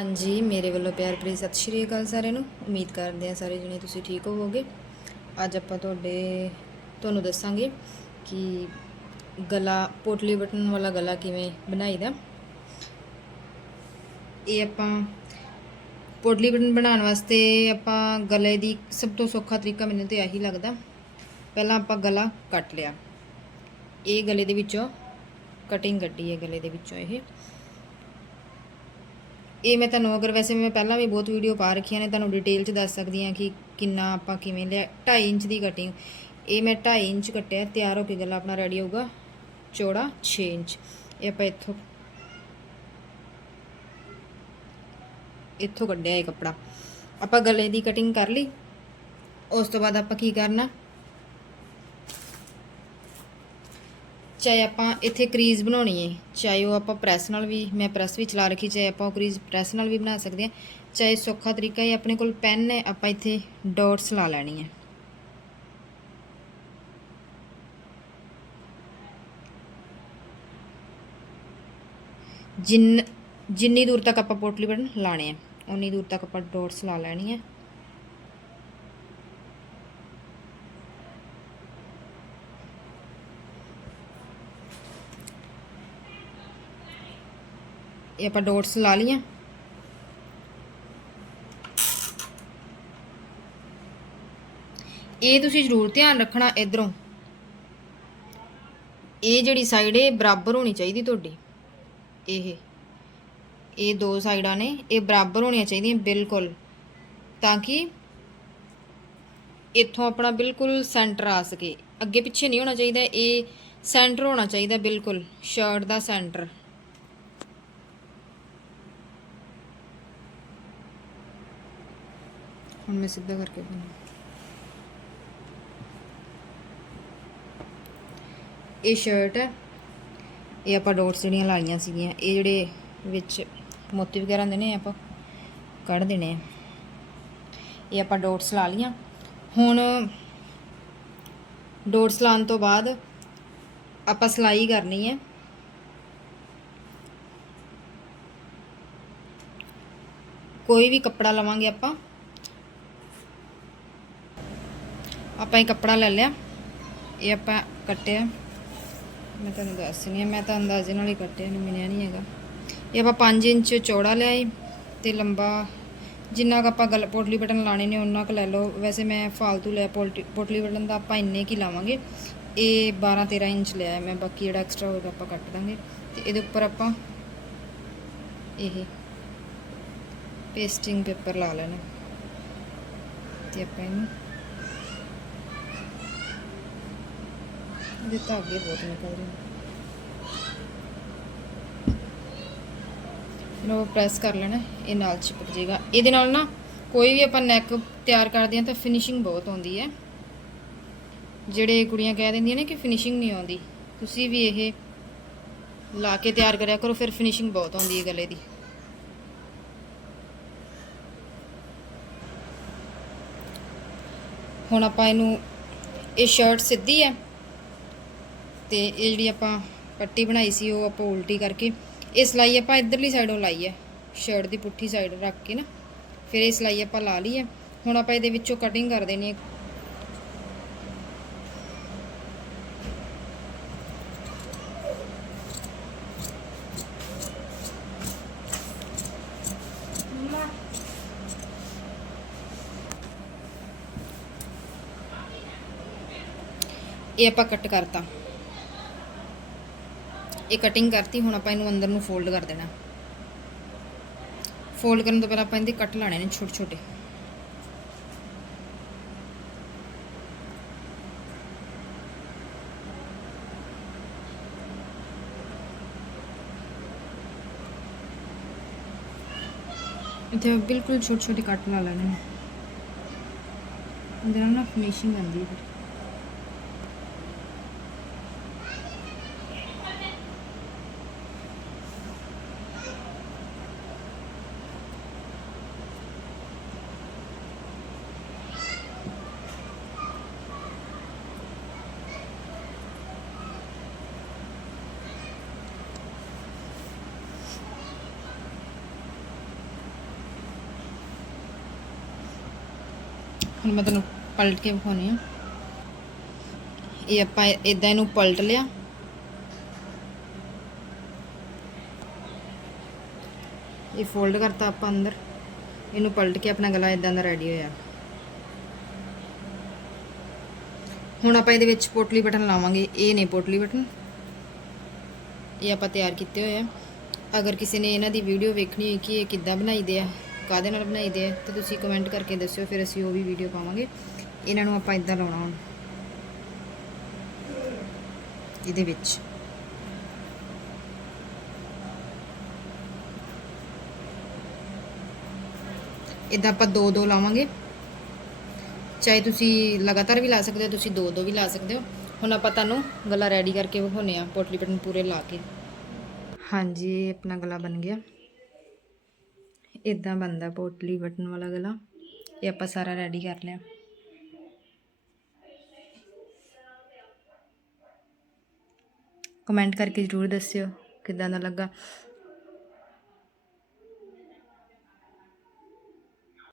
ਹਾਂਜੀ, ਮੇਰੇ ਵੱਲੋਂ ਪਿਆਰ ਭਰੀ ਸਤਿ ਸ਼੍ਰੀ ਅਕਾਲ ਸਾਰਿਆਂ ਨੂੰ। ਉਮੀਦ ਕਰਦੇ ਹਾਂ ਸਾਰੇ ਜਣੇ ਤੁਸੀਂ ਠੀਕ ਹੋਵੋਗੇ। ਅੱਜ ਆਪਾਂ ਤੁਹਾਡੇ, ਤੁਹਾਨੂੰ ਦੱਸਾਂਗੇ ਕਿ ਗਲਾ, ਪੋਟਲੀ ਬਟਨ ਵਾਲਾ ਗਲਾ ਕਿਵੇਂ ਬਣਾਈਦਾ। ਇਹ ਆਪਾਂ ਪੋਟਲੀ ਬਟਨ ਬਣਾਉਣ ਵਾਸਤੇ ਆਪਾਂ ਗਲੇ ਦੀ ਸਭ ਤੋਂ ਸੌਖਾ ਤਰੀਕਾ ਮੈਨੂੰ ਤੇ ਇਹੀ ਲੱਗਦਾ। ਪਹਿਲਾਂ ਆਪਾਂ ਗਲਾ ਕੱਟ ਲਿਆ। ਇਹ ਗਲੇ ਦੇ ਵਿੱਚੋਂ ਕਟਿੰਗ ਕੱਢੀ ਹੈ, ਗਲੇ ਦੇ ਵਿੱਚੋਂ ਇਹ। ਇਹ ਮੈਂ ਤੁਹਾਨੂੰ ਅਗਰ ਵੈਸੇ ਮੈਂ ਪਹਿਲਾਂ ਵੀ ਬਹੁਤ ਵੀਡੀਓ ਪਾ ਰੱਖੀਆਂ ਨੇ, ਤੁਹਾਨੂੰ ਡਿਟੇਲ ਚ ਦੱਸ ਸਕਦੀ ਹਾਂ ਕਿ ਕਿੰਨਾ ਆਪਾਂ ਕਿਵੇਂ ਲਿਆ 2.5 ਇੰਚ ਦੀ ਕਟਿੰਗ ਇਹ ਮੈਂ 2.5 ਇੰਚ ਕੱਟਿਆ, ਤਿਆਰ ਹੋ ਕੇ ਗਲਾ ਆਪਣਾ ਰੈਡੀ ਹੋਊਗਾ, ਚੌੜਾ 6 ਇੰਚ। ਇਹ ਆਪਾਂ ਇੱਥੋਂ ਇੱਥੋਂ ਕੱਢਿਆ ਇਹ ਕੱਪੜਾ। ਆਪਾਂ ਗਲੇ ਦੀ ਕਟਿੰਗ ਕਰ ਲਈ, ਉਸ ਤੋਂ ਬਾਅਦ ਆਪਾਂ ਕੀ ਕਰਨਾ? ਚਾਹੇ ਆਪਾਂ ਇੱਥੇ ਕਰੀਜ਼ ਬਣਾਉਣੀ ਹੈ, ਚਾਹੇ ਉਹ ਆਪਾਂ ਪ੍ਰੈਸ ਨਾਲ ਵੀ, ਮੈਂ ਪ੍ਰੈਸ ਵੀ ਚਲਾ ਰੱਖੀ, ਚਾਹੇ ਆਪਾਂ ਉਹ ਕਰੀਜ਼ ਪ੍ਰੈਸ ਨਾਲ ਵੀ ਬਣਾ ਸਕਦੇ ਹਾਂ, ਚਾਹੇ ਸੌਖਾ ਤਰੀਕਾ ਹੈ ਆਪਣੇ ਕੋਲ ਪੈਨ ਹੈ, ਆਪਾਂ ਇੱਥੇ ਡਾਟਸ ਲਾ ਲੈਣੀ ਹੈ। ਜਿੰਨ, ਜਿੰਨੀ ਦੂਰ ਤੱਕ ਆਪਾਂ ਪੋਟਲੀ ਬਟਨ ਲਾਣੇ ਆ ਉਨੀ ਦੂਰ ਤੱਕ ਆਪਾਂ ਡਾਟਸ ਲਾ ਲੈਣੀ ਹੈ। ਇਹ ਆਪਾਂ ਡੋਟਸ ਲਾ ਲੀਆਂ ਇਹ ਤੁਸੀਂ ਜ਼ਰੂਰ ਧਿਆਨ ਰੱਖਣਾ ਇਧਰੋਂ। ਇਹ ਜਿਹੜੀ ਸਾਈਡ ਹੈ ਬਰਾਬਰ ਹੋਣੀ ਚਾਹੀਦੀ ਤੁਹਾਡੀ। ਇਹ ਇਹ ਦੋ ਸਾਈਡਾਂ ਨੇ, ਇਹ ਬਰਾਬਰ ਹੋਣੀਆਂ ਚਾਹੀਦੀਆਂ ਬਿਲਕੁਲ। ਤਾਂ ਕਿ ਇੱਥੋਂ ਆਪਣਾ ਬਿਲਕੁਲ ਸੈਂਟਰ ਆ ਸਕੇ। ਅੱਗੇ ਪਿੱਛੇ ਨਹੀਂ ਹੋਣਾ ਚਾਹੀਦਾ, ਇਹ ਸੈਂਟਰ ਹੋਣਾ ਚਾਹੀਦਾ ਬਿਲਕੁਲ ਸ਼ਰਟ ਦਾ ਸੈਂਟਰ ਹੁਣ ਮੈਂ ਸਿੱਧਾ ਕਰਕੇ ਬਣਾ ਇਹ ਸ਼ਰਟ ਹੈ। ਇਹ ਆਪਾਂ ਡੋਟਸ ਜਿਹੜੀਆਂ ਲਾਈਆਂ ਸੀਗੀਆਂ, ਇਹ ਜਿਹੜੇ ਵਿੱਚ ਮੋਤੀ ਵਗੈਰਾ ਹੁੰਦੇ ਨੇ ਆਪਾਂ ਕੱਢ ਦੇਣੇ ਆ। ਇਹ ਆਪਾਂ ਡੋਟਸ ਲਾ ਲੀਆਂ ਹੁਣ ਡੋਟਸ ਲਾਉਣ ਤੋਂ ਬਾਅਦ ਆਪਾਂ ਸਲਾਈ ਕਰਨੀ ਹੈ। ਕੋਈ ਵੀ ਕੱਪੜਾ ਲਵਾਂਗੇ ਆਪਾਂ। ਆਪਾਂ ਇਹ ਕੱਪੜਾ ਲੈ ਲਿਆ। ਇਹ ਆਪਾਂ ਕੱਟਿਆ। ਮੈਂ ਤੁਹਾਨੂੰ ਦੱਸ ਨਹੀਂ ਮੈਂ ਤਾਂ ਅੰਦਾਜ਼ੇ ਨਾਲ ਹੀ ਕੱਟਿਆ ਨਹੀਂ ਮਿਲਿਆ ਨਹੀਂ ਹੈਗਾ। ਇਹ ਆਪਾਂ 5 ਇੰਚ ਚੌੜਾ ਲਿਆ ਏ ਤੇ ਲੰਬਾ। ਜਿੰਨਾ ਕੁ ਆਪਾਂ ਗਲ ਪੋਟਲੀ ਬਟਨ ਲਾਣੇ ਨੇ ਉਹਨਾਂ ਕੁ ਲੈ ਲਓ। ਵੈਸੇ ਮੈਂ ਫਾਲਤੂ ਲਿਆ ਪੋਟਲੀ ਪੋਟਲੀ ਬਟਨ ਦਾ ਆਪਾਂ ਇੰਨੇ ਕੀ ਲਾਵਾਂਗੇ? ਇਹ 12 13 ਇੰਚ ਲਿਆ ਹੈ ਮੈਂ, ਬਾਕੀ ਜਿਹੜਾ ਐਕਸਟਰਾ ਹੋਏਗਾ ਆਪਾਂ ਕੱਟ ਦਾਂਗੇ। ਤੇ ਇਹਦੇ ਉੱਪਰ ਆਪਾਂ ਇਹ ਪੇਸਟਿੰਗ ਪੇਪਰ ਲਾ ਲੈਣਾ। ਤੇ ਆਪਾਂ ਇਹਨੂੰ ਇਹਦੇ ਧਾਗੇ ਬਹੁਤ ਨਿਕਲ ਰਹੇ ਨੇ। ਇਹਨੂੰ ਪ੍ਰੈਸ ਕਰ ਲੈਣਾ, ਇਹ ਨਾਲ ਚਿਪਕ ਜਾਏਗਾ। ਇਹਦੇ ਨਾਲ ਨਾ ਕੋਈ ਵੀ ਆਪਾਂ ਨੈਕ ਤਿਆਰ ਕਰਦੇ ਹਾਂ ਤਾਂ ਫਿਨਿਸ਼ਿੰਗ ਬਹੁਤ ਆਉਂਦੀ ਹੈ। ਜਿਹੜੇ ਕੁੜੀਆਂ ਕਹਿ ਦਿੰਦੀਆਂ ਨੇ ਕਿ ਫਿਨਿਸ਼ਿੰਗ ਨਹੀਂ ਆਉਂਦੀ, ਤੁਸੀਂ ਵੀ ਇਹ ਲਾ ਕੇ ਤਿਆਰ ਕਰਿਆ ਕਰੋ, ਫਿਰ ਫਿਨਿਸ਼ਿੰਗ ਬਹੁਤ ਆਉਂਦੀ ਹੈ ਗਲੇ ਦੀ। ਹੁਣ ਆਪਾਂ ਇਹਨੂੰ, ਇਹ ਸ਼ਰਟ ਸਿੱਧੀ ਹੈ। ਤੇ ਇਹ ਜਿਹੜੀ ਆਪਾਂ ਪੱਟੀ ਬਣਾਈ ਸੀ, ਉਹ ਆਪਾਂ ਉਲਟੀ ਕਰਕੇ, ਇਹ ਸਲਾਈ ਆਪਾਂ ਇਧਰਲੀ ਸਾਈਡੋਂ ਲਾਈ ਹੈ ਸ਼ਰਟ ਦੀ ਪੁੱਠੀ ਸਾਈਡ ਰੱਖ ਕੇ ਨਾ, ਫਿਰ ਇਹ ਸਲਾਈ ਆਪਾਂ ਲਾ ਲਈ ਹੈ। ਹੁਣ ਆਪਾਂ ਇਹਦੇ ਵਿੱਚੋਂ ਕਟਿੰਗ ਕਰ ਦੇਣੀ ਹੈ। ਇਹ ਆਪਾਂ ਕੱਟ ਕਰਤਾ। ਇਹ ਕਟਿੰਗ ਕਰਤੀ, ਹੁਣ ਆਪਾਂ ਇਹਨੂੰ ਅੰਦਰ ਨੂੰ ਫੋਲਡ ਕਰ ਦੇਣਾ। ਫੋਲਡ ਕਰਨ ਤੋਂ ਪਹਿਲਾਂ ਆਪਾਂ ਇਹਦੇ ਕੱਟ ਲਾਣੇ ਨੇ ਛੋਟੇ ਛੋਟੇ। ਇੱਥੇ ਬਿਲਕੁਲ ਛੋਟੇ ਛੋਟੇ ਕੱਟ ਲਾ ਲੈਣੇ ਨੇ। ਇਹਦੇ ਨਾਲ ਨਾ ਫਿਨਿਸ਼ਿੰਗ ਆਉਂਦੀ ਹੈ। ਹੁਣ ਮੈਂ ਤੁਹਾਨੂੰ ਪਲਟ ਕੇ ਵਿਖਾਉਣੀ ਆ। ਇਹ ਆਪਾਂ ਇਦਾਂ ਇਹਨੂੰ ਪਲਟ ਲਿਆ। ਇਹ ਫੋਲਡ ਕਰਤਾ ਆਪਾਂ ਅੰਦਰ। ਇਹਨੂੰ ਪਲਟ ਕੇ ਆਪਣਾ ਗਲਾ ਇਦਾਂ ਦਾ ਰੈਡੀ ਹੋਇਆ। ਹੁਣ ਆਪਾਂ ਇਹਦੇ ਵਿੱਚ ਪੋਟਲੀ ਬਟਨ ਲਾਵਾਂਗੇ। ਇਹ ਨੇ ਪੋਟਲੀ ਬਟਨ। ਇਹ ਆਪਾਂ ਤਿਆਰ ਕੀਤੇ ਹੋਏ ਆ। ਅਗਰ ਕਿਸੇ ਨੇ ਇਹਨਾਂ ਦੀ ਵੀਡੀਓ ਵੇਖਣੀ ਹੋਈ ਕਿ ਇਹ ਕਿੱਦਾਂ ਬਣਾਈਦੇ ਆ ਕਾਦੇ ਨਾਲ ਬਣਾਈਦੇ ਆ, ਤੇ ਤੁਸੀਂ ਕਮੈਂਟ ਕਰਕੇ ਦੱਸਿਓ, ਫਿਰ ਅਸੀਂ ਉਹ ਵੀ ਵੀਡੀਓ ਪਾਵਾਂਗੇ। ਇਹਨਾਂ ਨੂੰ ਆਪਾਂ ਇਦਾਂ ਲਾਉਣਾ ਹੁਣ। ਇਹਦੇ ਵਿੱਚ। ਇਦਾਂ ਆਪਾਂ ਦੋ ਦੋ ਲਾਵਾਂਗੇ। ਚਾਹੇ ਤੁਸੀਂ ਲਗਾਤਾਰ ਵੀ ਲਾ ਸਕਦੇ ਹੋ, ਤੁਸੀਂ ਦੋ ਦੋ ਵੀ ਲਾ ਸਕਦੇ ਹੋ। ਹੁਣ ਆਪਾਂ ਤੁਹਾਨੂੰ ਗਲਾ ਰੈਡੀ ਕਰਕੇ ਵਿਖਾਉਨੇ ਆ ਪੋਟਲੀ ਬਟਨ ਪੂਰੇ ਲਾ ਕੇ। ਹਾਂਜੀ, ਇਹ ਆਪਣਾ ਗਲਾ ਬਣ ਗਿਆ। ਇਦਾਂ ਬਣਦਾ ਪੋਟਲੀ ਬਟਨ ਵਾਲਾ ਗਲਾ, ਇਹ ਆਪਾਂ ਸਾਰਾ ਰੈਡੀ ਕਰ ਲਿਆ। ਕਮੈਂਟ ਕਰਕੇ ਜਰੂਰ ਦੱਸਿਓ ਕਿਦਾਂ ਦਾ ਲੱਗਾ।